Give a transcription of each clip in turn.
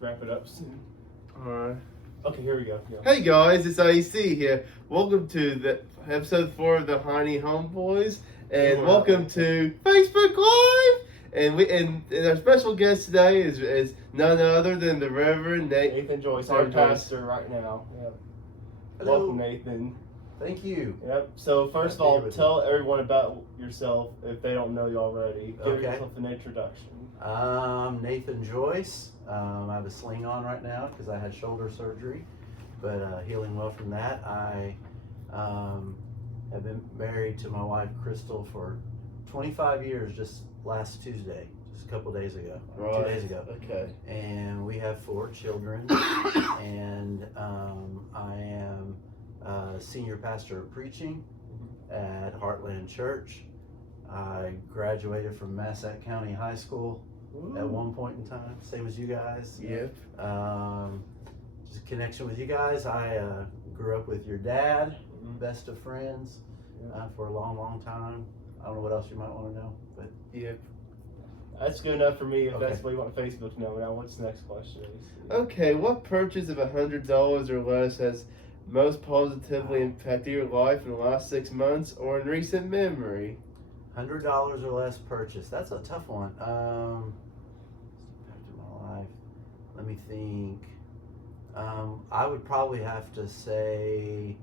wrap it up soon. Alright. Okay, here we go. Yeah. Hey guys, it's IC here. Welcome to the episode 4 of the Heine Homeboys, and welcome to Facebook Live. And our special guest today is none other than the Reverend Nathan Joyce, our pastor right now. Yep. Hello. Welcome, Nathan. Thank you. Yep. So first of all, tell everyone about yourself if they don't know you already. Give yourself an introduction. Nathan Joyce. I have a sling on right now because I had shoulder surgery, but healing well from that. I have been married to my wife Crystal for 25 years. Just last Tuesday, just a couple days ago, 2 days ago. Okay. And we have 4 children, and I am senior pastor of preaching at Heartland Church. I graduated from Massac County High School at one point in time, same as you guys. Yep. Just a connection with you guys. I grew up with your dad, best of friends, for a long time. I don't know what else you might want to know, but Yep. That's good enough for me. If that's what you want Facebook to know. Now, what's the next question? Okay, what purchase of $100 or less has most positively impacted your life in the last 6 months or in recent memory? $100 or less purchase. That's a tough one. Impacted my life. Let me think. I would probably have to say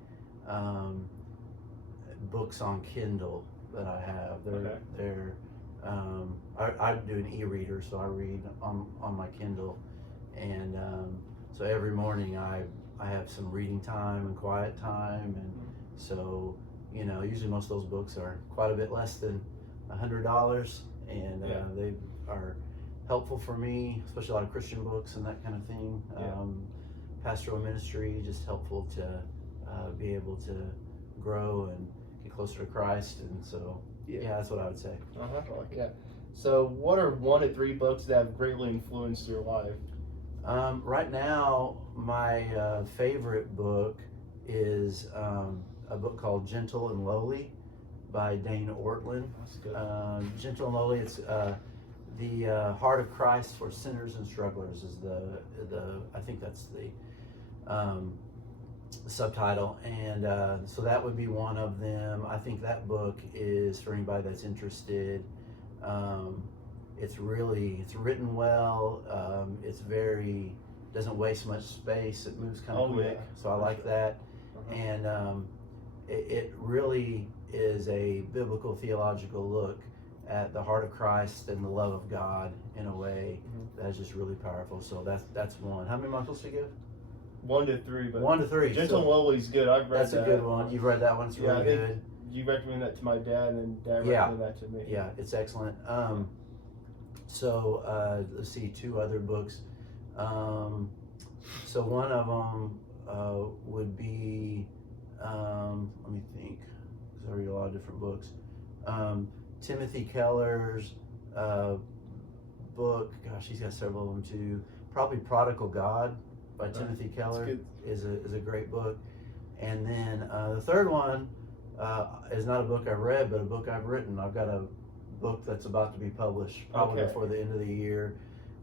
books on Kindle that I have. I do an e-reader, so I read on my Kindle, and so every morning I have some reading time and quiet time, and so usually most of those books are quite a bit less than $100, and they are helpful for me, especially a lot of Christian books and that kind of thing. Pastoral ministry, just helpful to be able to grow and get closer to Christ, and so that's what I would say. Yeah. So, what are 1 to 3 books that have greatly influenced your life? Right now, my favorite book is a book called Gentle and Lowly by Dane Ortlund. That's good. Gentle and Lowly, it's the Heart of Christ for Sinners and Strugglers is the I think that's the subtitle, and so that would be one of them. I think that book is for anybody that's interested. It's written well. It's doesn't waste much space. It moves kind of quick, so I like that. And it really is a biblical theological look at the heart of Christ and the love of God in a way that's just really powerful. So that's one. How many months did you give? 1 to 3, but 1 to 3. Gentle and Lowly is good. I've read that. That's a good one. You've read that one. It's really good. You recommend that to my dad, and Dad recommended that to me. Yeah, it's excellent. So let's see, 2 other books. So one of them would be, let me think, because I read a lot of different books. Timothy Keller's book, gosh, he's got several of them too. Probably Prodigal God by Timothy Keller is a great book. And then the third one is not a book I've read, but a book I've written. I've got a book that's about to be published probably before the end of the year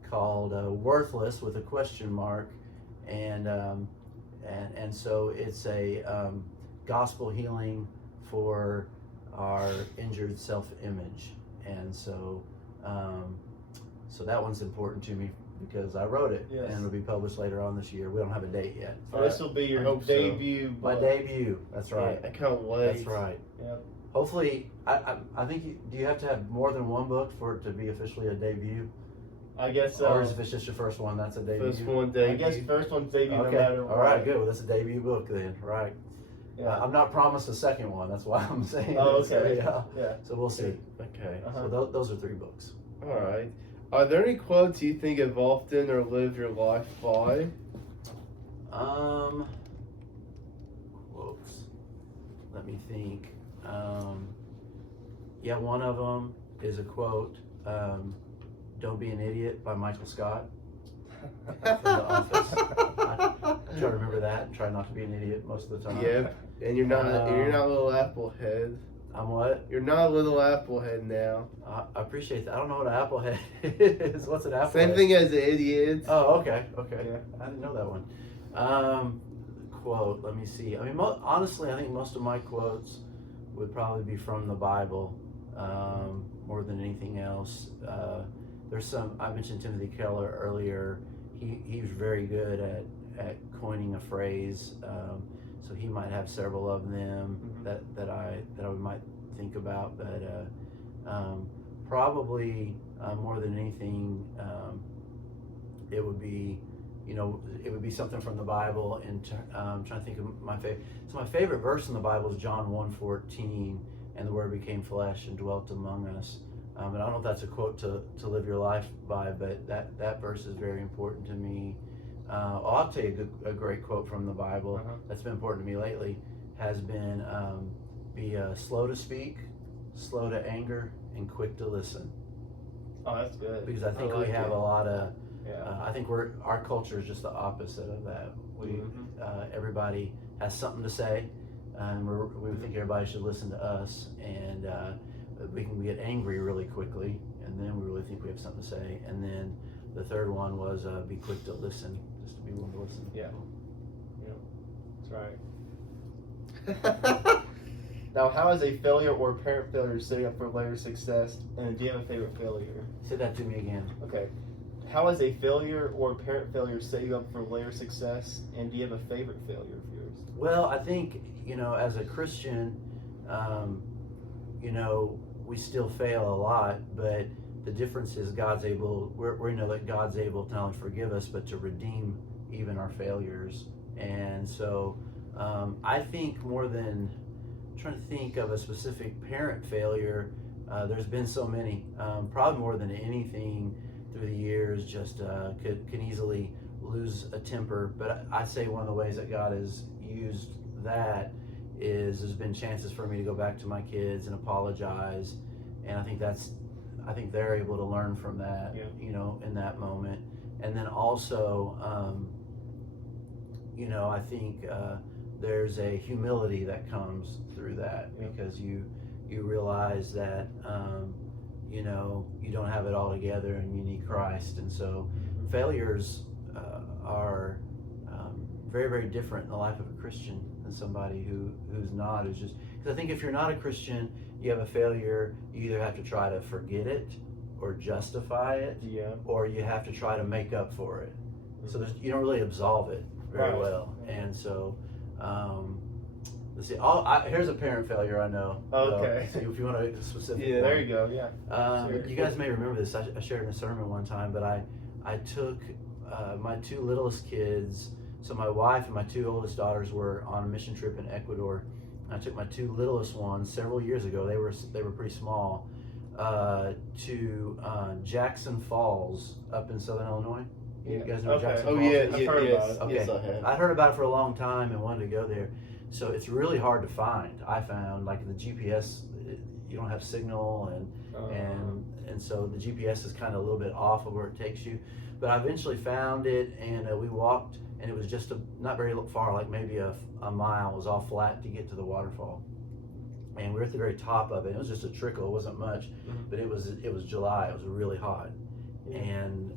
called Worthless with a question mark, and so it's a gospel healing for our injured self-image, and so that one's important to me because I wrote it, and it'll be published later on this year. We don't have a date yet. So this will be your debut book. My debut. That's right. I can't wait. That's right. Yep. Hopefully, I think do you have to have more than one book for it to be officially a debut? I guess so. Or if it's just your first one, that's a debut. First one debut. I guess first one's debut no matter what. All right, good. Well, that's a debut book then, right? Yeah. I'm not promised a second one. That's why I'm saying. Oh, okay. So, yeah. So we'll see. Okay. So those are 3 books. All right. Are there any quotes you think have often or lived your life by? Quotes. Let me think. One of them is a quote. "Don't be an idiot" by Michael Scott from The Office. I try to remember that and try not to be an idiot most of the time. Yep. And you're not a little applehead. I'm what? You're not a little applehead now. I appreciate that. I don't know what an applehead is. What's an applehead? Same thing as the idiots. Oh, okay. Yeah. I didn't know that one. Quote. Let me see. I mean, honestly, I think most of my quotes would probably be from the Bible, more than anything else. There's some. I mentioned Timothy Keller earlier. He was very good at coining a phrase. So he might have several of them that I might think about, but probably more than anything, it would be, it would be something from the Bible. And I'm trying to think of my favorite. So my favorite verse in the Bible is John 1:14, and the Word became flesh and dwelt among us. And I don't know if that's a quote to live your life by, but that verse is very important to me. I'll tell you a great quote from the Bible that's been important to me lately has been be slow to speak, slow to anger, and quick to listen. Oh, that's good. Because I think we have a lot of, Yeah. I think our culture is just the opposite of that. Everybody has something to say, and we think everybody should listen to us, and we can get angry really quickly, and then we really think we have something to say, and then the third one was be quick to listen, just to be willing to listen. Yeah. That's right. Now, how is a failure or parent failure setting up for later success? And do you have a favorite failure? Say that to me again. Okay. How is a failure or parent failure set you up for later success? And do you have a favorite failure of yours? Well, I think, as a Christian, we still fail a lot, but the difference is God's able, we know that God's able to not only forgive us, but to redeem even our failures. And so I think more than trying to think of a specific parent failure, there's been so many, probably more than anything through the years, just can easily lose a temper. But I'd say one of the ways that God has used that is there's been chances for me to go back to my kids and apologize, and I think they're able to learn from that, in that moment. And then also, I think there's a humility that comes through that, because you realize that you don't have it all together and you need Christ. And so failures are very, very different in the life of a Christian than somebody who's not. Who's just, because I think if you're not a Christian, you have a failure, you either have to try to forget it or justify it, or you have to try to make up for it. So you don't really absolve it very well. And so let's see. Here's a parent failure I know. Okay. So if you want a specific one. There you go. Yeah. Sure. You guys may remember this. I shared in a sermon one time, but I took my two littlest kids. So my wife and my two oldest daughters were on a mission trip in Ecuador. I took my two littlest ones several years ago. They were pretty small, to Jackson Falls up in Southern Illinois. You guys know Jackson Falls? I've heard about it. Okay. Yes, I have. I'd heard about it for a long time and wanted to go there. So it's really hard to find. I found, like, the GPS, you don't have signal, and so the GPS is kind of a little bit off of where it takes you. But I eventually found it, and we walked, and it was just not very far, like maybe a mile. It was all flat to get to the waterfall, and we were at the very top of it. It was just a trickle. It wasn't much, but it was July. It was really hot, and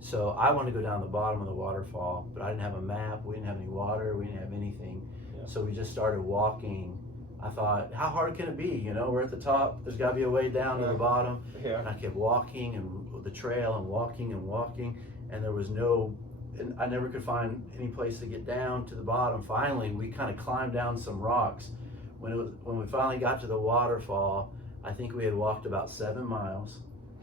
so I wanted to go down the bottom of the waterfall, but I didn't have a map. We didn't have any water. We didn't have anything. So we just started walking. I thought, how hard can it be? We're at the top. There's got to be a way down to the bottom. And I kept walking and the trail and walking, and there was and I never could find any place to get down to the bottom. Finally, we kind of climbed down some rocks. When we finally got to the waterfall, I think we had walked about 7 miles.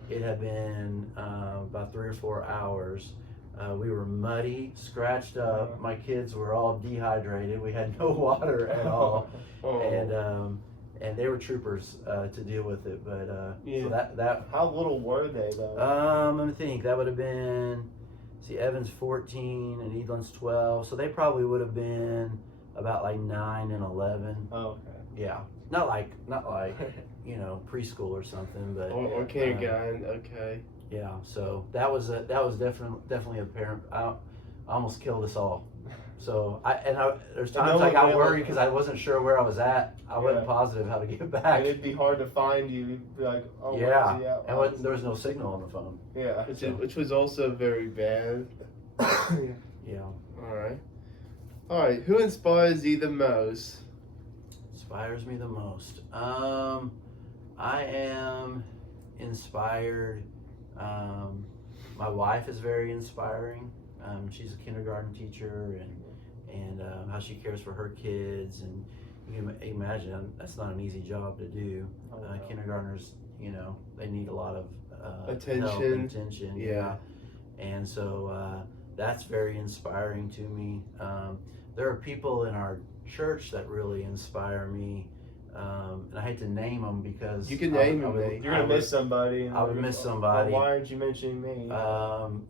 It had been about 3 or 4 hours. We were muddy, scratched up. My kids were all dehydrated. We had no water at all, and they were troopers to deal with it. But so that. How little were they though? Let me think. That would have been, Evan's 14 and Edlin's 12, so they probably would have been about like 9 and 11. Oh, okay. Yeah, not like preschool or something, but or kindergarten. Okay. Yeah, so that was definitely a parent. I almost killed us all. So there's And times no I got one worried really- because I wasn't sure where I was at. I wasn't positive how to get And back. it'd be hard to find you. You'd be like, oh, Yeah, where is he at? and there was no signal on the phone. Yeah. Which was also very bad. Yeah. All right. Who inspires you the most? Inspires me the most. I am inspired. My wife is very inspiring. She's a kindergarten teacher, and how she cares for her kids, and you can imagine that's not an easy job to do. Oh, no. Kindergartners, they need a lot of Attention. help and attention. Yeah. And so that's very inspiring to me. There are people in our church that really inspire me, and I hate to name them because You can name them. You're gonna miss somebody. I would miss somebody. Why aren't you mentioning me?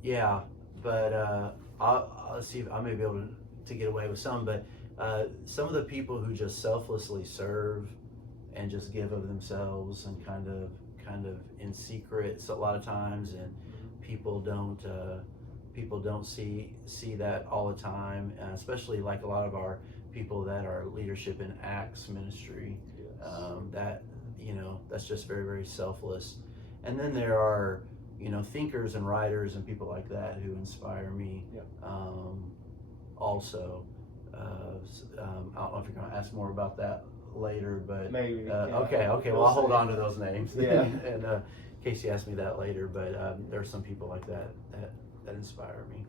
Yeah, but let's see if I may be able to get away with some. But some of the people who just selflessly serve and just give of themselves and kind of in secret a lot of times, and people don't see that all the time, especially like a lot of our people that are leadership in Acts ministry. That that's just very, very selfless. And then there are thinkers and writers and people like that who inspire me. Yep. Also, I don't know if you're going to ask more about that later, but Maybe. okay. Well, I'll hold on to those names. Yeah. And in case you ask me that later, but there are some people like that inspire me.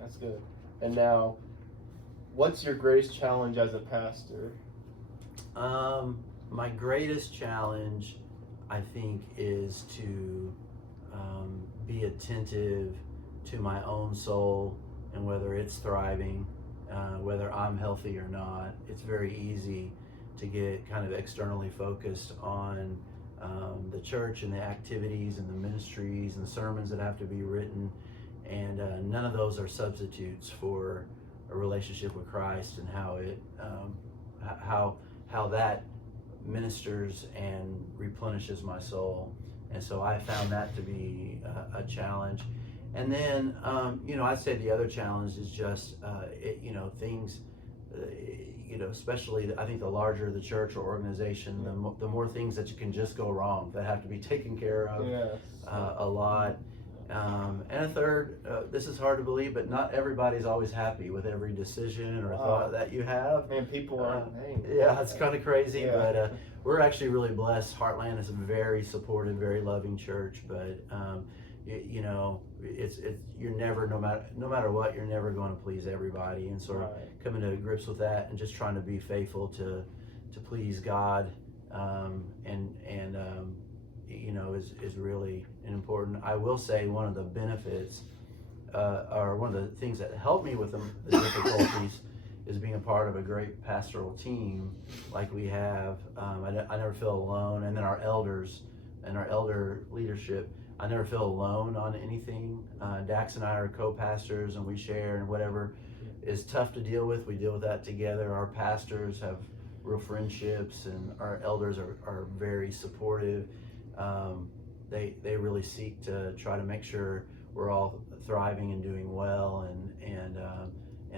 That's good. And now, what's your greatest challenge as a pastor? My greatest challenge, I think, is to be attentive to my own soul and whether it's thriving, whether I'm healthy or not. It's very easy to get kind of externally focused on the church and the activities and the ministries and the sermons that have to be written, and none of those are substitutes for a relationship with Christ and how that ministers and replenishes my soul. And so I found that to be a challenge. And then I'd say the other challenge is just things, especially I think the larger the church or organization, the more things that you can just go wrong that have to be taken care of. Yes. A lot. And a third, this is hard to believe, but not everybody's always happy with every decision or thought that you have. Man, people aren't. Yeah, it's kind of crazy, Yeah. but we're actually really blessed. Heartland is a very supportive, very loving church, but it's you're never, no matter what, you're never going to please everybody, and sort of coming to grips with that and just trying to be faithful to please God, is really important. I will say one of the benefits, or one of the things that helped me with the difficulties, is being a part of a great pastoral team like we have. I never feel alone, and then our elders and our elder leadership, I never feel alone on anything. Dax and I are co-pastors, and we share, and whatever is tough to deal with, we deal with that together. Our pastors have real friendships, and our elders are very supportive. They really seek to try to make sure we're all thriving and doing well, and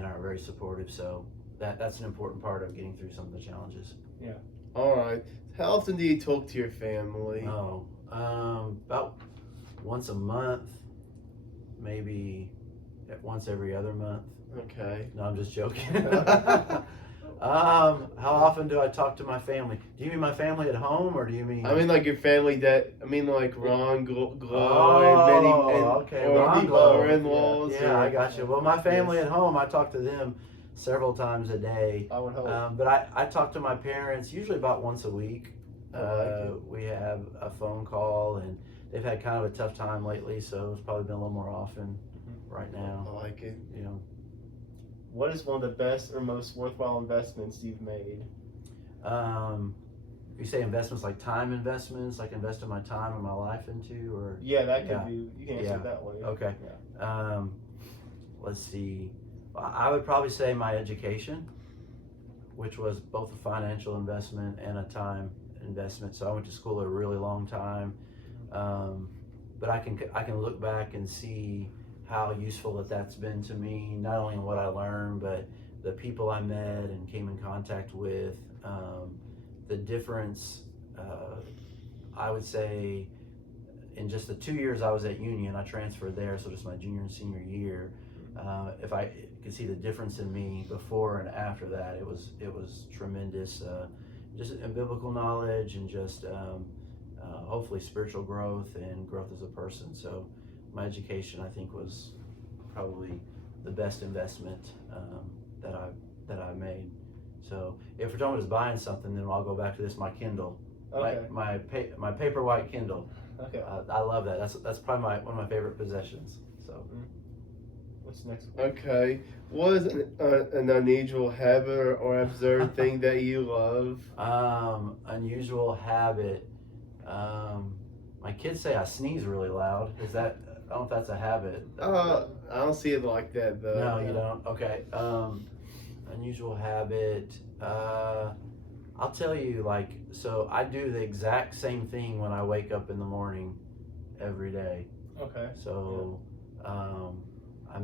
are very supportive. So that's an important part of getting through some of the challenges. Yeah. All right. How often do you talk to your family? About once a month, maybe once every other month. Okay. No, I'm just joking. How often do I talk to my family? Do you mean my family at home, or do you mean? I mean like your family like Ron Glow okay. Ron Glow. or in-laws. Yeah, I got you. Well, my family at home, I talk to them several times a day. I would hope. But I talk to my parents usually about once a week. We have a phone call, and they've had kind of a tough time lately, so it's probably been a little more often right now. I like it. What is one of the best or most worthwhile investments you've made? You say investments like time investments, like investing my time and my life into, or? Yeah, that could be. You can answer it that way. Okay. Yeah. Let's see. I would probably say my education, which was both a financial investment and a time investment. So I went to school a really long time, but I can look back and see how useful that's been to me, not only in what I learned, but the people I met and came in contact with, the difference, I would say, in just the 2 years I was at Union. I transferred there, so just my junior and senior year. If I could see the difference in me before and after that, it was tremendous. Just in biblical knowledge and just hopefully spiritual growth and growth as a person. So my education, I think, was probably the best investment that I made. So if we're talking about just buying something, then I'll go back to this: my Kindle, Okay. my Paperwhite Kindle. Okay. I love that. That's probably one of my favorite possessions. So. What's the next one? Okay. What is an unusual habit or absurd thing that you love? Unusual habit. My kids say I sneeze really loud. Is that? I don't know if that's a habit. I don't see it like that though. No, you don't. Okay. Unusual habit. I'll tell you, like, so I do the exact same thing when I wake up in the morning every day. Okay. So, I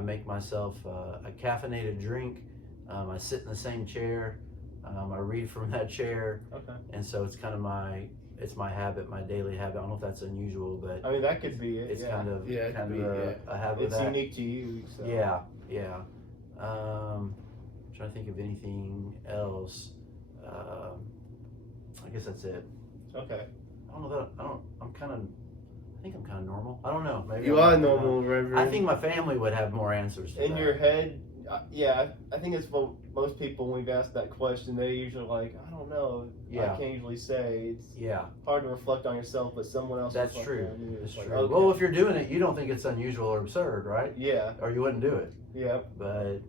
make myself a caffeinated drink. I sit in the same chair. I read from that chair. Okay. And so it's kind of my habit, my daily habit. I don't know if that's unusual, but I mean, that could be it. it's yeah. kind of Yeah, it could be, a habit. It's that, unique to you. So. Yeah. Trying to think of anything else. I guess that's it. Okay. I don't know that I think I'm kind of normal. I don't know. Maybe You I'm are not, normal, Reverend. I think my family would have more answers to In that. your head, yeah, I think it's what most people, when we've asked that question, they usually like, I don't know. Yeah. I can't usually say. It's Yeah, hard to reflect on yourself, but someone else. that's reflecting true. on you. That's It's like, true. okay. Well, if you're doing it, you don't think it's unusual or absurd, right? Yeah. Or you wouldn't do it. Yeah. But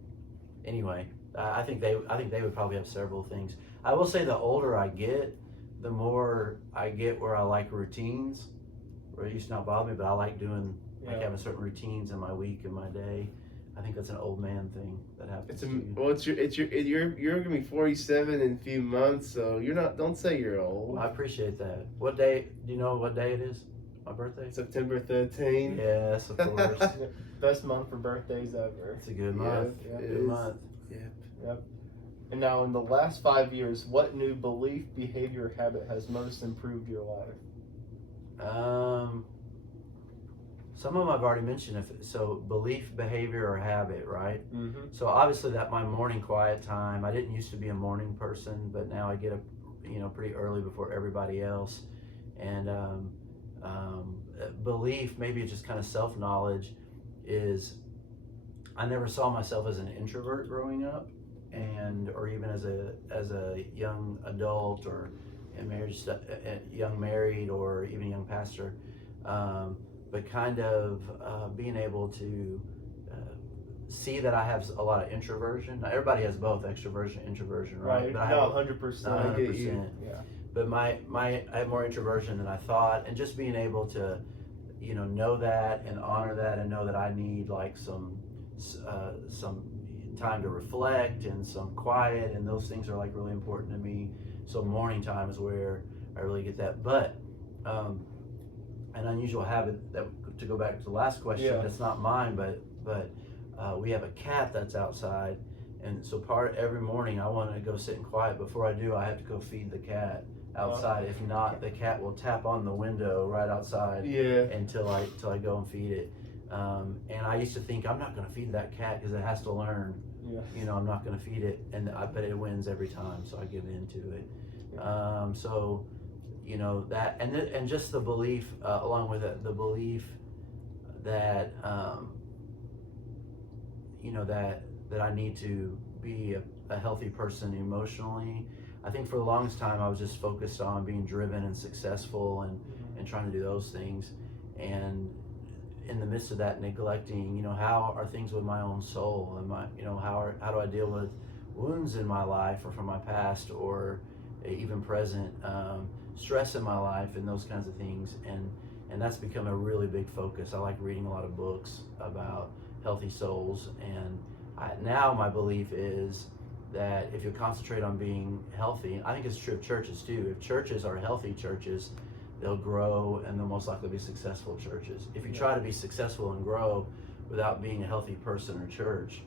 anyway, I think they would probably have several things. I will say the older I get, the more I get where I like routines. Where it used to not bother me, but I like doing like having certain routines in my week and my day. I think that's an old man thing that happens. You're gonna be 47 in a few months, so you're not. Don't say you're old. Well, I appreciate that. What day? Do you know what day it is? My birthday? September 13th. Yes, of course. Best month for birthdays ever. It's a good month. Yeah, Good month. Yep. And now, in the last 5 years, what new belief, behavior, or habit has most improved your life? Some of them I've already mentioned. So belief, behavior, or habit, right? Mm-hmm. So obviously that my morning quiet time. I didn't used to be a morning person, but now I get up, pretty early before everybody else. And belief, maybe it's just kind of self-knowledge, is I never saw myself as an introvert growing up, or even as a young adult or in marriage, young married or even young pastor, but kind of being able to see that I have a lot of introversion. Now, everybody has both extroversion and introversion, right? But I have 100%. not I get 100%. you. Yeah. But I have more introversion than I thought, and just being able to, know that and honor that, and know that I need like some time to reflect and some quiet, and those things are like really important to me. So morning time is where I really get that. But an unusual habit, that to go back to the last question, that's not mine, but we have a cat that's outside, and so every morning I want to go sit in quiet. Before I do, I have to go feed the cat outside. If not, the cat will tap on the window right outside until I go and feed it. And I used to think, I'm not going to feed that cat because it has to learn. Yeah. I'm not going to feed it, and I bet it wins every time, so I give into it. So that, and just the belief, along with it, the belief that that I need to be a healthy person emotionally. I think for the longest time I was just focused on being driven and successful and trying to do those things, and in the midst of that, neglecting, how are things with my own soul, and how do I deal with wounds in my life or from my past or even present, stress in my life and those kinds of things, and that's become a really big focus. I like reading a lot of books about healthy souls, and now my belief is that if you concentrate on being healthy, I think it's true of churches too. If churches are healthy churches, they'll grow, and they'll most likely be successful churches. If you try to be successful and grow without being a healthy person or church,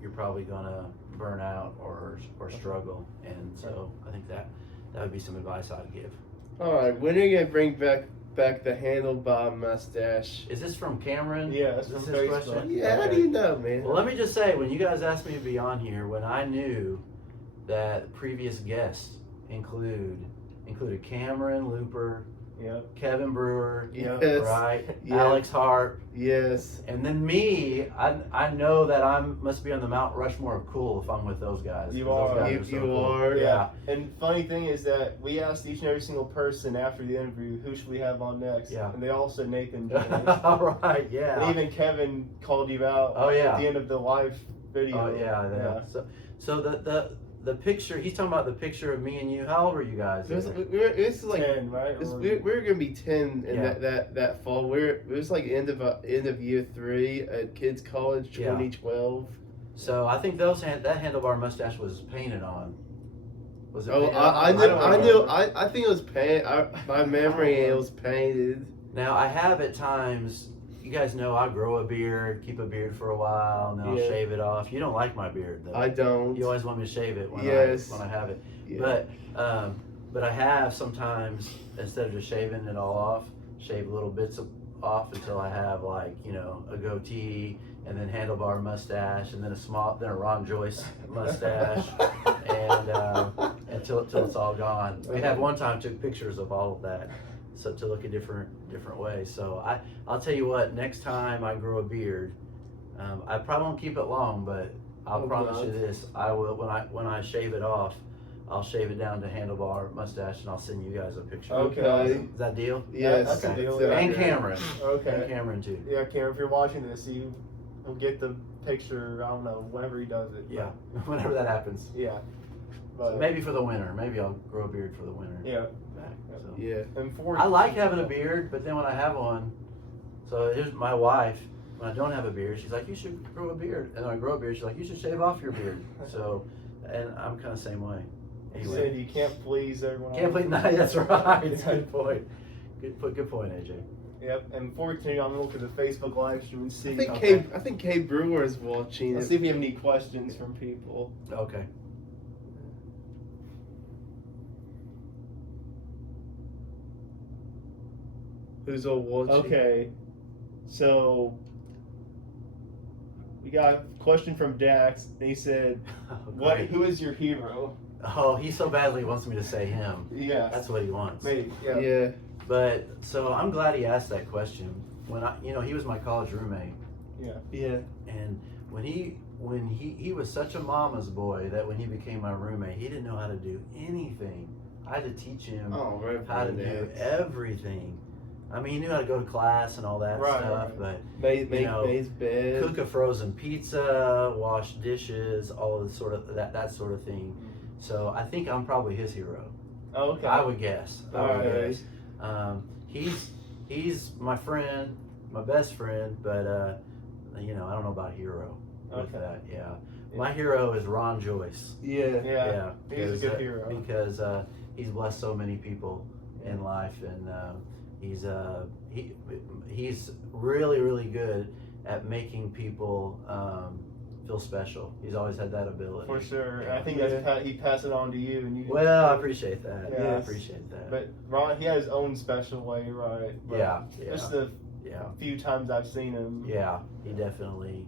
you're probably gonna burn out or struggle. And so I think that would be some advice I'd give. All right, when are you gonna bring back the handlebar mustache? Is this from Cameron? Yeah, that's Is from this his Facebook. question? Yeah, how do you know, man? Well, let me just say, when you guys asked me to be on here, when I knew that previous guests included Cameron Looper, Yep. Kevin Brewer, Yes. right, Yeah. Alex Hart, Yes. and then me, I know that I must be on the Mount Rushmore of cool if I'm with those guys. You 'cause those are. guys so You cool. are. Yeah. And funny thing is that we asked each and every single person after the interview, who should we have on next? Yeah. And they all said Nathan Jones. All right. Yeah. And even Kevin called you out Oh, yeah. at the end of the live video. Oh yeah. So the picture, he's talking about the picture of me and you. How old were you guys? It's like 10, right? we're gonna be 10 in Yeah. that fall. It was like end of year 3 at kids college, 2012. So I think that handlebar mustache was painted on. Was it? Oh, painted on? I think it was painted. My memory, it was painted. Now I have at times. You guys know I grow a beard, keep a beard for a while, and then I'll Yeah. shave it off. You don't like my beard though. I don't. You always want me to shave it when Yes. I have it. Yeah. But I have sometimes, instead of just shaving it all off, shave little bits off until I have like, a goatee, and then handlebar mustache, and then a Ron Joyce mustache, and until it's all gone. We had one time took pictures of all of that, so to look a different way. So I'll tell you what, next time I grow a beard, I probably won't keep it long, but I'll promise you this: I will when I shave it off. I'll shave it down to handlebar mustache, and I'll send you guys a picture. Okay. Is that deal? Yes. That's a Okay. deal. And Cameron. Okay. And Cameron too. Yeah, Cameron, if you're watching this, you will get the picture, I don't know, whenever he does it. Yeah. Whenever that happens. Yeah. But, Maybe for the winter. Maybe I'll grow a beard for the winter. yeah. Back, so. Yeah. And for I like having a beard, but then when I have one, so here's my wife. When I don't have a beard, she's like, "You should grow a beard." And when I grow a beard, she's like, "You should shave off your beard." So, and I'm kind of the same way. You Anyway. said you can't please everyone Can't else. please. No, that's right. Good point. Good point, AJ. Yep. And before we continue, I'm gonna look at the Facebook live stream and see. I think Kay Brewer is watching. Let's see if we have any questions from people. Okay. Who's all watching? Okay. So we got a question from Dax, and he said, Great. Who is your hero?" Oh, he so badly wants me to say him. Yeah. That's what he wants. Me. Yeah. Yeah. But so I'm glad he asked that question. When he was my college roommate, Yeah. and when he was such a mama's boy that when he became my roommate, he didn't know how to do anything. I had to teach him Oh, right. how to do everything. I mean, he knew how to go to class and all that Right, stuff, right. Make you know, his bed. but cook a frozen pizza, wash dishes, all of the sort of that sort of thing. So I think I'm probably his hero. Oh, okay. I would guess. I would Alright. guess. He's my friend, my best friend, but I don't know about hero with Okay. that. Yeah. My hero is Ron Joyce. Yeah. Yeah. He's a because, good hero. because he's blessed so many people in life, and he's really, really good at making people feel special. He's always had that ability. For sure. Yeah. I think he passed it on to you, and you. Well, I appreciate that. Yeah. Yeah, I appreciate that. But Ron, he had his own special way, right? But yeah. Just the Yeah. few times I've seen him. Yeah, he definitely.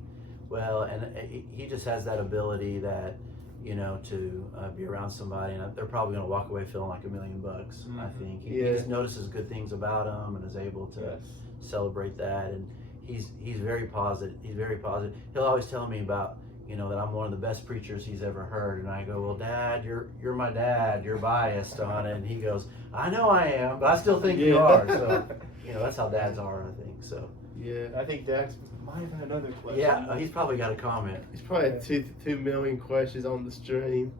Well, and he just has that ability that, to be around somebody, and they're probably going to walk away feeling like $1 million. I Mhm. think he Yeah. just notices good things about him and is able to Yes. celebrate that. And he's very positive. He's very positive. He'll always tell me about that I'm one of the best preachers he's ever heard, and I go, "Well, Dad, you're my dad. You're biased on it." And he goes, "I know I am, but I still think you Yeah. are." So that's how dads are, I think. So Yeah. I think Dax might have had another question. yeah, he's probably got a comment. He's probably had 2 million questions on the stream.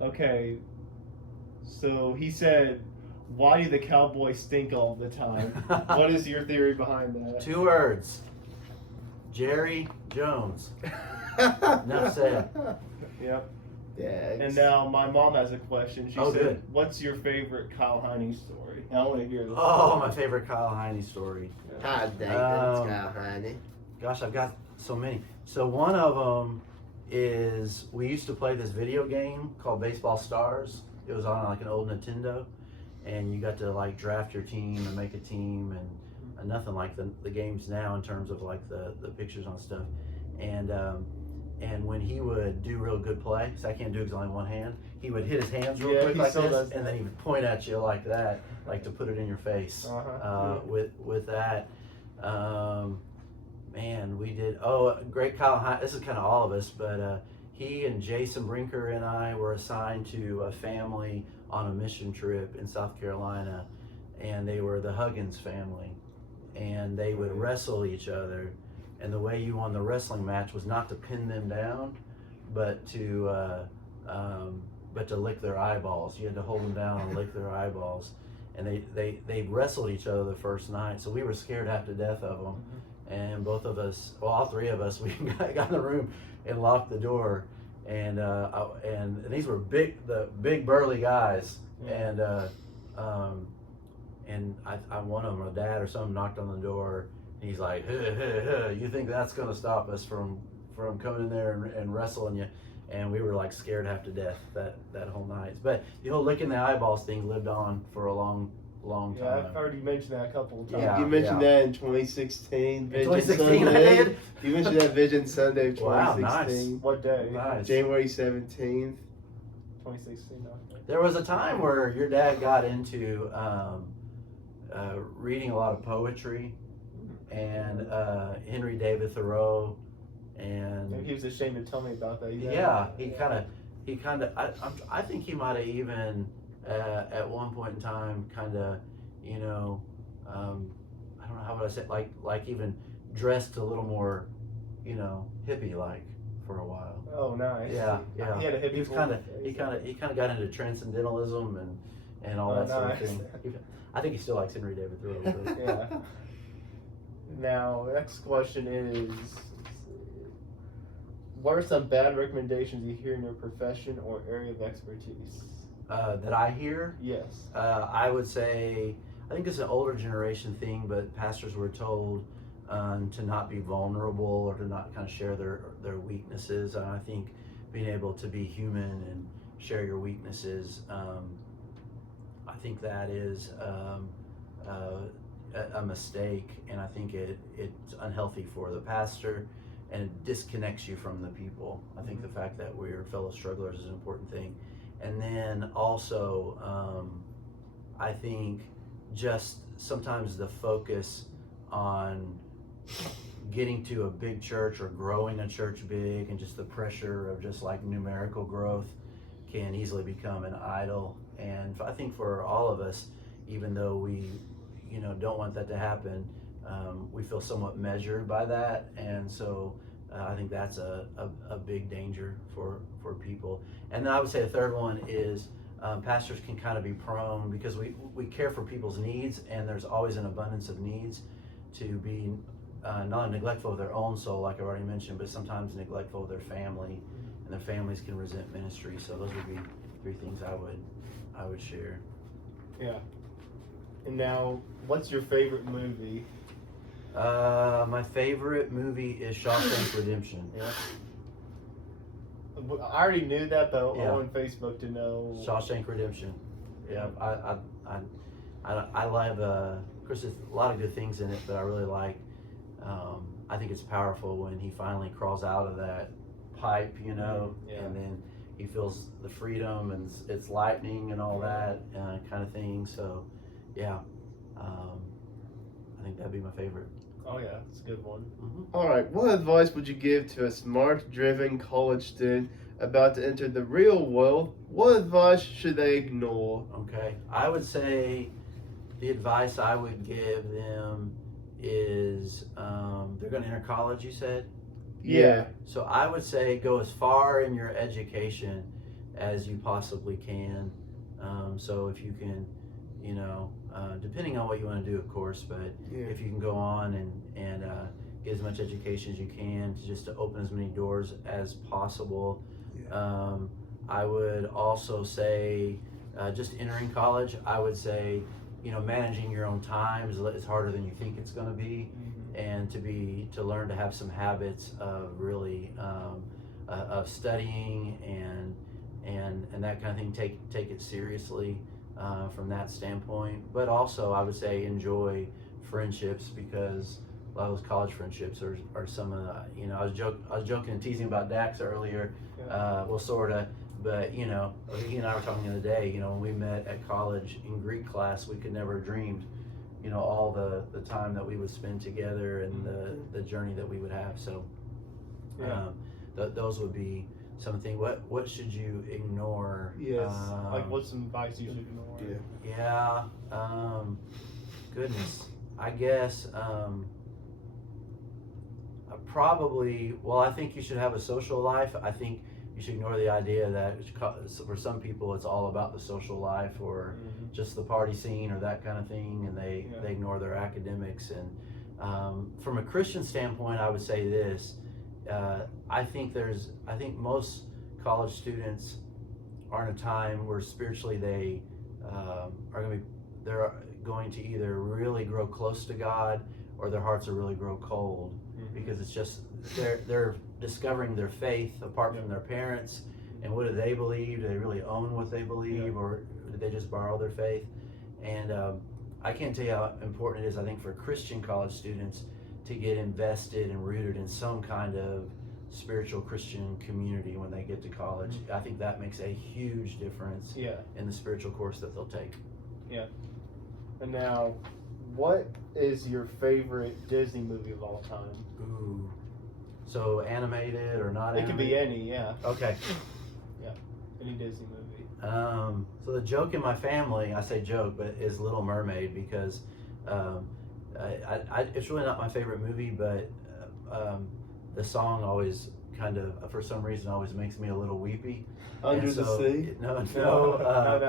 Okay. So he said, "Why do the Cowboys stink all the time?" What is your theory behind that? 2 words. Jerry Jones. Enough said. Yep. Dags. And now my mom has a question. She said, good. "What's your favorite Kyle Heine story?" I want to hear this. Oh, my favorite Kyle Heine story. Hot dang, that's Kyle Heine. Gosh, I've got so many. So one of them is we used to play this video game called Baseball Stars. It was on like an old Nintendo, and you got to like draft your team and make a team, and nothing like the games now in terms of like the pictures on stuff. And when he would do real good play, so I can't do it because I only have one hand, he would hit his hands real quick like this, and then he would point at you like that, like to put it in your face. With that, man, we did. Oh, great Kyle Heine. This is kind of all of us, but he and Jason Brinker and I were assigned to a family on a mission trip in South Carolina, and they were the Huggins family, and they would wrestle each other. And the way you won the wrestling match was not to pin them down, but to lick their eyeballs. You had to hold them down and lick their eyeballs. And they wrestled each other the first night, so we were scared half to death of them. And both of us, well, all three of us, we got in the room and locked the door. And these were the big burly guys. And one of them, a dad or something, knocked on the door. He's like, you think that's gonna stop us from coming in there and wrestling you? And we were like scared half to death that whole night. But the whole licking the eyeballs thing lived on for a long time. Yeah, I've already mentioned that a couple of times. You mentioned that in 2016. In 2016 I did? You mentioned that Vision Sunday of 2016. Wow, nice. What day? Nice. January 17th. 2016. Okay. There was a time where your dad got into reading a lot of poetry and Henry David Thoreau, and maybe he was ashamed to tell me about that. He kind of. I think he might have even at one point in time kind of, I don't know how would I say it, like even dressed a little more, hippie like for a while. Oh, nice. Yeah. He had a hippie. He kind of got into transcendentalism and all that sort of thing. I think he still likes Henry David Thoreau. But. Yeah. Now, next question is, what are some bad recommendations you hear in your profession or area of expertise? That I hear? Yes. I would say, I think it's an older generation thing, but pastors were told to not be vulnerable or to not kind of share their weaknesses. And I think being able to be human and share your weaknesses, I think that is a mistake, and I think it's unhealthy for the pastor, and it disconnects you from the people. I think the fact that we're fellow strugglers is an important thing. And then also, I think just sometimes the focus on getting to a big church or growing a church big, and just the pressure of just like numerical growth can easily become an idol. And I think for all of us, even though we don't want that to happen, we feel somewhat measured by that, and so I think that's a big danger for people. And then I would say the third one is pastors can kind of be prone, because we care for people's needs, and there's always an abundance of needs, to be not neglectful of their own soul, like I already mentioned, but sometimes neglectful of their family, and their families can resent ministry. So those would be three things I would share. Yeah. And now, what's your favorite movie? My favorite movie is Shawshank Redemption. Yeah. I already knew that, but I want Facebook to know. Shawshank Redemption. Yeah, I love. Of course, there's a lot of good things in it, but I really like. I think it's powerful when he finally crawls out of that pipe, and then he feels the freedom, and it's lightning and all that kind of thing. So, yeah, I think that'd be my favorite. Oh yeah, it's a good one. Mm-hmm. All right, what advice would you give to a smart-driven college student about to enter the real world? What advice should they ignore? Okay, I would say the advice I would give them is they're going to enter college, you said? Yeah. So I would say go as far in your education as you possibly can. So if you can, depending on what you want to do, of course, but if you can go on and get as much education as you can, just to open as many doors as possible. I would also say, just entering college, I would say, managing your own time is harder than you think it's going to be, and to learn to have some habits of really of studying and that kind of thing. Take it seriously from that standpoint. But also, I would say enjoy friendships, because a lot of those college friendships are some of the, I was joking and teasing about Dax earlier. Well, sorta. But he and I were talking the other day. When we met at college in Greek class, we could never have dreamed, all the time that we would spend together and the journey that we would have. So, those would be something. What should you ignore? Yes. Like, what's some advice you should ignore? Yeah. Goodness. I guess. Probably. Well, I think you should have a social life. I think you should ignore the idea that for some people it's all about the social life or just the party scene or that kind of thing, and they ignore their academics. And from a Christian standpoint, I would say this: I think most college students are in a time where spiritually they're going to either really grow close to God, or their hearts will really grow cold, because it's just they're discovering their faith apart from their parents. And what do they believe? Do they really own what they believe, or did they just borrow their faith? And I can't tell you how important it is, I think, for Christian college students to get invested and rooted in some kind of spiritual Christian community when they get to college. I think that makes a huge difference in the spiritual course that they'll take. Yeah. And now, what is your favorite Disney movie of all time? Ooh. So animated or not? It could be any, Okay. Yeah, any Disney movie. So the joke in my family, I say joke, but is Little Mermaid, because it's really not my favorite movie, but the song always kind of, for some reason, always makes me a little weepy. Under the Sea? No,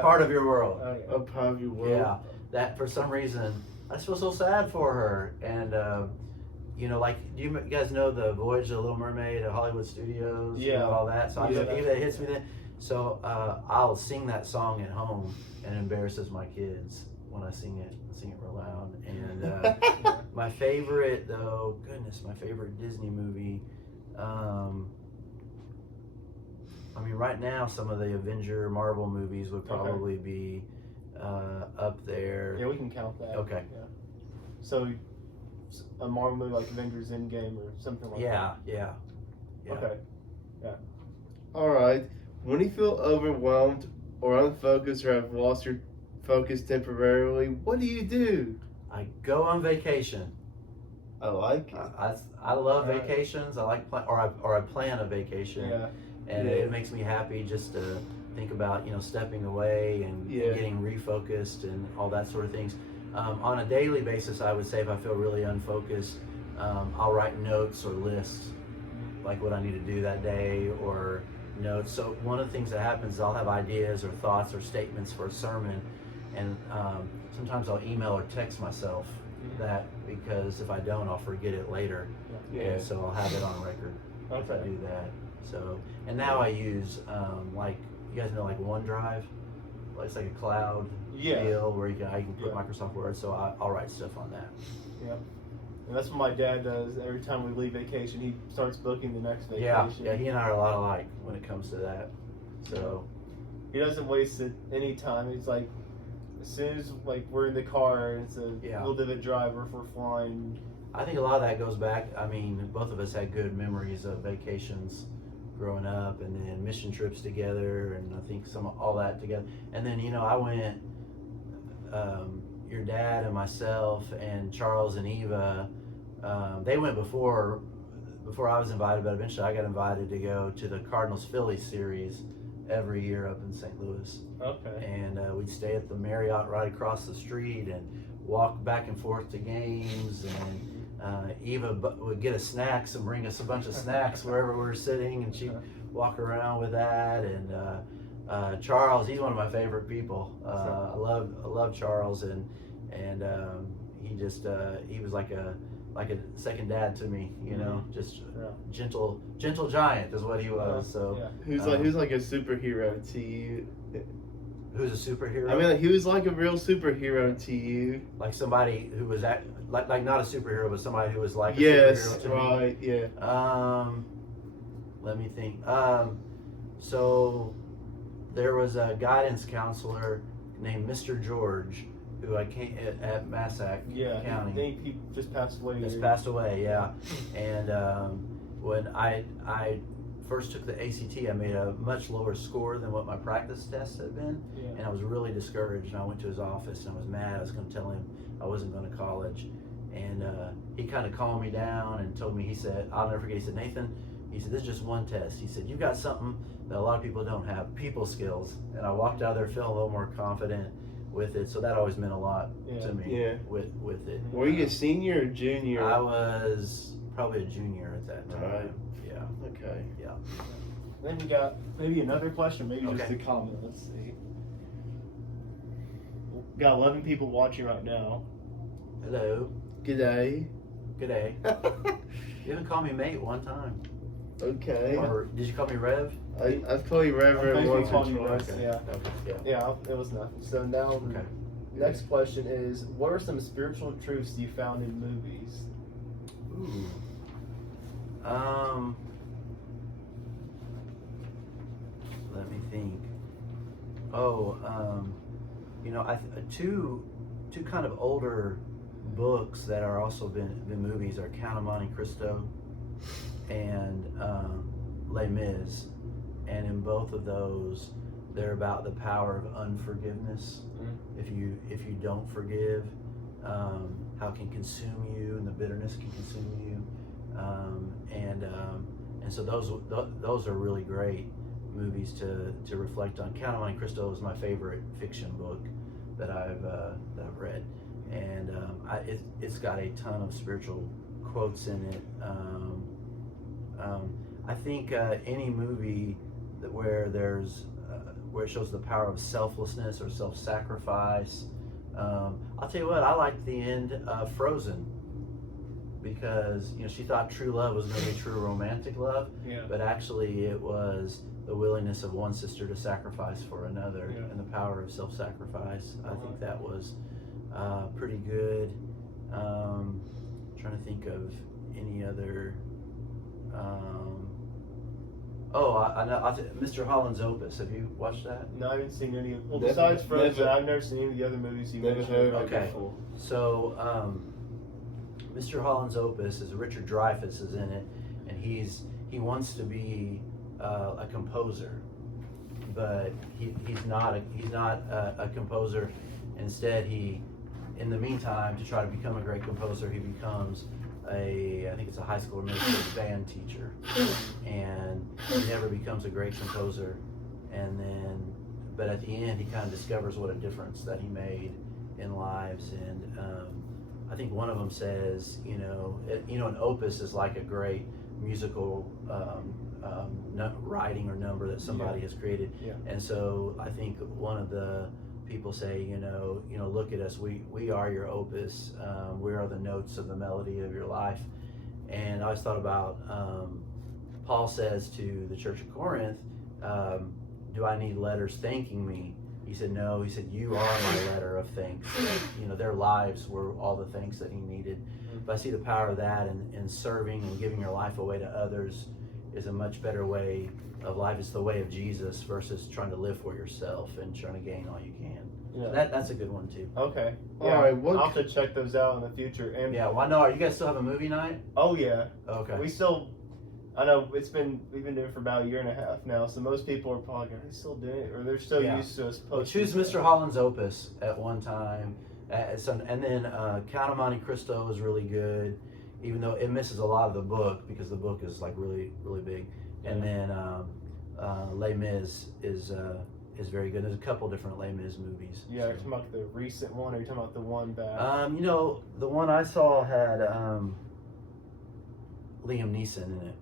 Part of Your World. A Part of Your World. Yeah, that for some reason, I just feel so sad for her. And, like, do you guys know the Voyage of the Little Mermaid at Hollywood Studios? Yeah. All that. So even that hits me then. So I'll sing that song at home, and it embarrasses my kids when I sing it real loud. And my favorite, though, my favorite Disney movie. Right now, some of the Avenger Marvel movies would probably be up there. Yeah, we can count that. Okay. Yeah. So, a Marvel movie like Avengers Endgame or something like that. Yeah. Okay. Yeah. All right. When you feel overwhelmed or unfocused or have lost your focus temporarily, what do? I go on vacation. I like it. I love vacations. I like I plan a vacation. Yeah. And it makes me happy just to think about stepping away and getting refocused and all that sort of things. On a daily basis, I would say if I feel really unfocused, I'll write notes or lists, like what I need to do that day, or notes. So one of the things that happens is I'll have ideas or thoughts or statements for a sermon, and sometimes I'll email or text myself that, because if I don't, I'll forget it later. And so I'll have it on record if I do that. So, and now I use like, you guys know, like OneDrive. It's like a cloud deal where I can put Microsoft Word. So I'll write stuff on that. Yeah. And that's what my dad does. Every time we leave vacation, he starts booking the next vacation. Yeah, he and I are a lot alike when it comes to that. So he doesn't waste it any time. He's like, as soon as we're in the car, it's a little bit of a drive, or if we're flying. I think a lot of that goes back. Both of us had good memories of vacations growing up, and then mission trips together, and I think all that together. And then I went. Your dad and myself and Charles and Eva, they went before I was invited, but eventually I got invited to go to the Cardinals-Phillies series every year up in St. Louis. Okay. And we'd stay at the Marriott right across the street and walk back and forth to games. And Eva would get us snacks and bring us a bunch of snacks wherever we were sitting, and she'd walk around with that. And Charles, he's one of my favorite people. I love Charles, and he just he was like a second dad to me, you know, just gentle giant is what he was. So who's like a superhero to you? Who's a superhero? I mean, like, he was like a real superhero to you. Like somebody who was like not a superhero, but somebody who was like a yes, superhero to right, me. Yeah. Let me think. So there was a guidance counselor named Mr. George who I came at Massac County. I think he just passed away. Just passed away, yeah. And when I first took the ACT, I made a much lower score than what my practice tests had been, and I was really discouraged. And I went to his office and I was mad. I was going to tell him I wasn't going to college, and he kind of calmed me down and told me. He said, "I'll never forget." He said, "Nathan," he said, "this is just one test." He said, "You've got something that a lot of people don't have, people skills." And I walked out there feeling a little more confident with it, so that always meant a lot to me. With it. Were you a senior or junior? I was probably a junior at that time. Right. Yeah. Okay. Yeah. Then we got maybe another question, maybe just Okay. a comment. Let's see. Got 11 people watching right now. Hello. G'day. Good day. You haven't called me mate one time. Okay. Or did you call me Rev? I've called you Reverend I think once we called or you twice. Rev. Okay. Yeah. Okay. Yeah. Yeah, it was nothing. So now, Okay. next question is, what are some spiritual truths you found in movies? Ooh. Let me think. Oh, you know, two kind of older books that are also been movies are Count of Monte Cristo and Les Mis, and in both of those, they're about the power of unforgiveness. If you don't forgive, how it can consume you, and the bitterness can consume you, and so those are really great movies to reflect on. Count of Monte Cristo is my favorite fiction book that I've read, and it's got a ton of spiritual quotes in it. I think any movie where it shows the power of selflessness or self-sacrifice. I'll tell you what, I liked the end of Frozen, because she thought true love was going to be true romantic love, but actually it was the willingness of one sister to sacrifice for another, and the power of self-sacrifice. I think that was pretty good. Trying to think of any other. I know. Mr. Holland's Opus. Have you watched that? No, I haven't seen any of. Well, Never- besides Frozen, never- I've never seen any of the other movies you Never mentioned. heard of it Okay. before. So, Mr. Holland's Opus is Richard Dreyfuss is in it, and he wants to be a composer, but he's not a composer. Instead, in the meantime, to try to become a great composer, he becomes I think it's a high school or middle school band teacher, and he never becomes a great composer. But at the end, he kind of discovers what a difference that he made in lives. And I think one of them says, an opus is like a great musical writing or number that somebody has created. And so I think one of the people say, look at us, we are your opus, we are the notes of the melody of your life. And I always thought about, Paul says to the church of Corinth, do I need letters thanking me? He said, no. He said, you are my letter of thanks. Their lives were all the thanks that he needed. But I see the power of that in serving and giving your life away to others is a much better way of life. It's the way of Jesus versus trying to live for yourself and trying to gain all you can. So that's a good one too. Okay. All right, I'll have to check those out in the future. And Well, I know. You guys still have a movie night? oh yeah. Okay. I know we've been doing it for about a year and a half now, so most people are probably going, are they still doing it, or they're still used to us Well, posting. choose Mr. Holland's Opus at one time, and then Count of Monte Cristo is really good, even though it misses a lot of the book because the book is like really really big. And then Les Mis is very good. There's a couple different Les Mis movies. Yeah, you're talking about the recent one, or you're talking about the one back? The one I saw had Liam Neeson in it.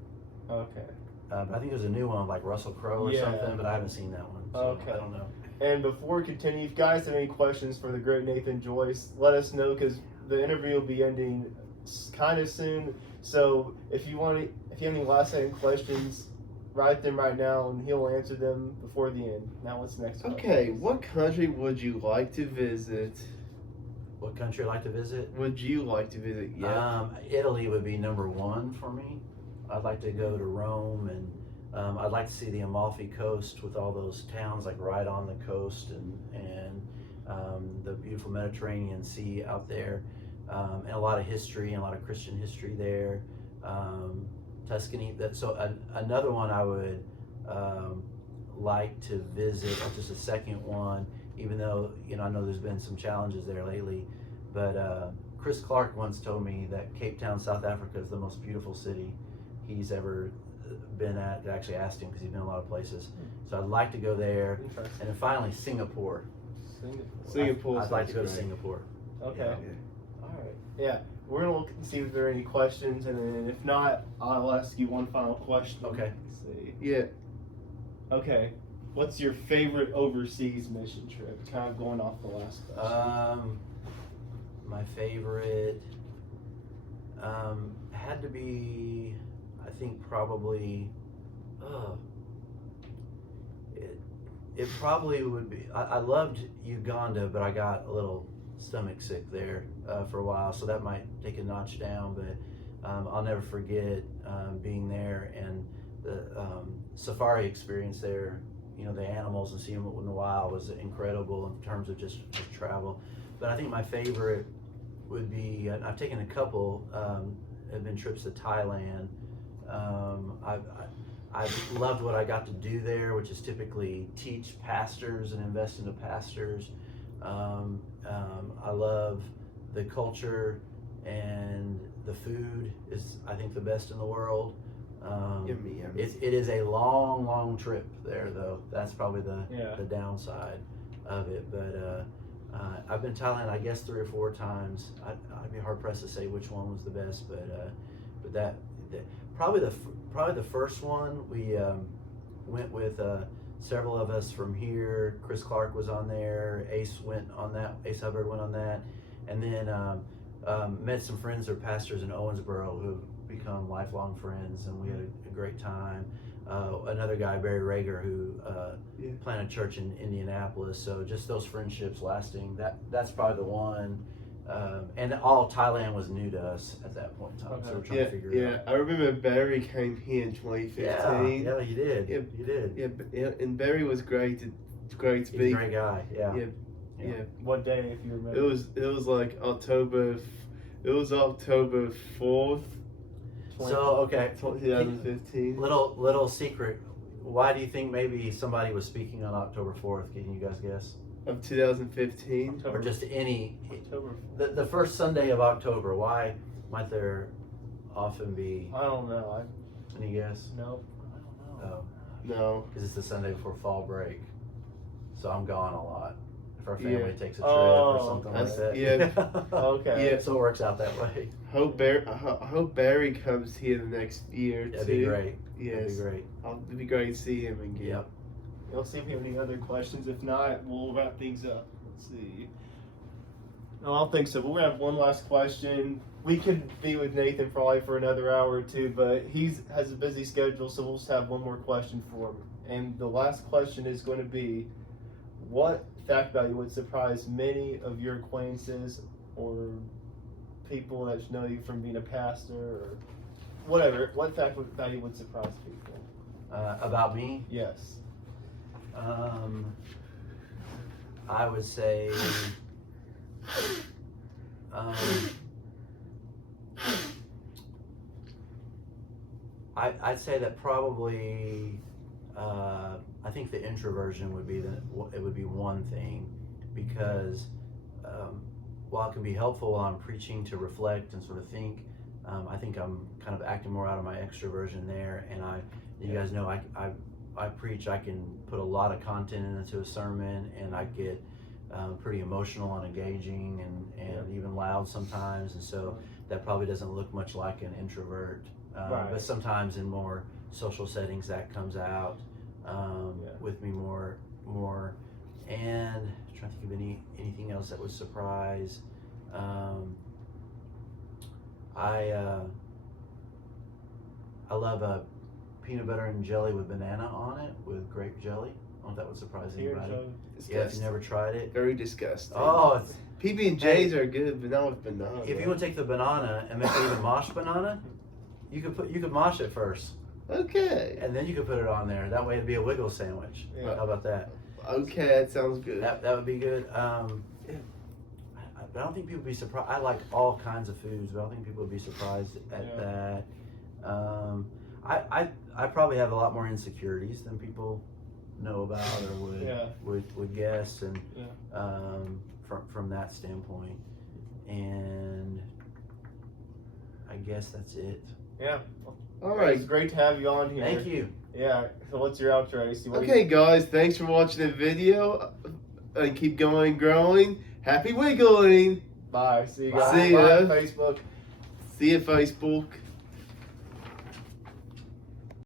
Okay. But I think there's a new one like Russell Crowe or something, but I haven't seen that one. So Okay. I don't know. And before we continue, if you guys have any questions for the great Nathan Joyce, let us know, because the interview will be ending kind of soon. So if you have any last second questions, write them right now, and he'll answer them before the end. Now, what's next? Okay, what country would you like to visit? What country I'd like to visit? Would you like to visit? Yeah. Italy would be number one for me. I'd like to go to Rome, and I'd like to see the Amalfi Coast with all those towns like right on the coast, and the beautiful Mediterranean Sea out there, and a lot of history and a lot of Christian history there. Tuscany. Another one I would like to visit, just a second one, even though I know there's been some challenges there lately, but Chris Clark once told me that Cape Town, South Africa is the most beautiful city he's ever been at. I actually asked him because he's been a lot of places, so I'd like to go there. And then finally Singapore. I'd like to go to Singapore. Okay. Yeah. All right. Yeah. We're gonna look and see if there are any questions, and then if not, I'll ask you one final question. Okay. Let's see. Yeah. Okay. What's your favorite overseas mission trip? Kind of going off the last question. My favorite had to be, I think probably, it probably would be. I loved Uganda, but I got a little stomach sick there for a while, so that might take a notch down. But I'll never forget being there, and the safari experience there. The animals and seeing them in the wild was incredible in terms of just travel. But I think my favorite would be, I've taken a couple, have been trips to Thailand. I've loved what I got to do there, which is typically teach pastors and invest into pastors. I love the culture, and the food is, I think, the best in the world. Yummy. It is a long trip there, though. That's probably the downside of it. But I've been to Thailand, I guess, 3 or 4 times. I'd be hard pressed to say which one was the best, but that probably the first one. We went with several of us from here. Chris Clark was on there. Ace went on that. Ace Hubbard went on that, and then met some friends that are pastors in Owensboro who have become lifelong friends, and we had a great time. Another guy, Barry Rager, who planted a church in Indianapolis. So just those friendships lasting. That's probably the one. And all Thailand was new to us at that point in time, so we're trying to figure it out. I remember Barry came here in 2015. Yeah, you did. You did. Yeah, and Barry was great to He's speak. a great guy. Yeah. What day, if you remember? It was like October. It was October 4th. So 2015. Little secret. Why do you think maybe somebody was speaking on October 4th? Can you guys guess? Of 2015. Or just any October. The first Sunday of October. Why might there often be? I don't know. Any guess? Nope. I don't know. Oh, No. because it's the Sunday before fall break, so I'm gone a lot. If our family takes a trip Oh, or something like that. yeah. Okay. Yeah. So it works out that way. I hope Barry comes here the next year That'd too. be great. Yes. That'd be great. It'd be great to see him again. Yep. We'll see if we have any other questions. If not, we'll wrap things up. Let's see. No, I don't think so. But we're gonna have one last question. We could be with Nathan probably for another hour or two, but he has a busy schedule, so we'll just have one more question for him. And the last question is going to be, what fact value would surprise many of your acquaintances or people that know you from being a pastor or whatever? What fact value would surprise people? About me, Yes. I would say. I'd say that probably. I think the introversion would be one thing, because while it can be helpful while I'm preaching to reflect and sort of think, I think I'm kind of acting more out of my extroversion there. And you guys know I preach. I can put a lot of content into a sermon, and I get pretty emotional and engaging and even loud sometimes. And so that probably doesn't look much like an introvert. Right. But sometimes in more social settings that comes out with me more. And I'm trying to think of anything else that would surprise. I love peanut butter and jelly with banana on it with grape jelly. I don't know if that would surprise anybody. Yeah, if you never tried it. Very disgusting. Oh, it's, PB&J's are good, but not with banana. if you want to take the banana and make it even mosh banana, you could mosh it first, Okay. and then you could put it on there. That way it'd be a wiggle sandwich. Yeah. How about that? Okay, that sounds good. That would be good. But I don't think people would be surprised. I like all kinds of foods, but I don't think people would be surprised at that. I probably have a lot more insecurities than people know about or would guess, and from that standpoint, and I guess that's it. Yeah. All right. It's great to have you on here. Thank you. Yeah. So what's your outro, AC? Okay, guys, thanks for watching the video, and keep going, growing. Happy wiggling. Bye. See you guys. See Bye, ya. Facebook. See you, Facebook.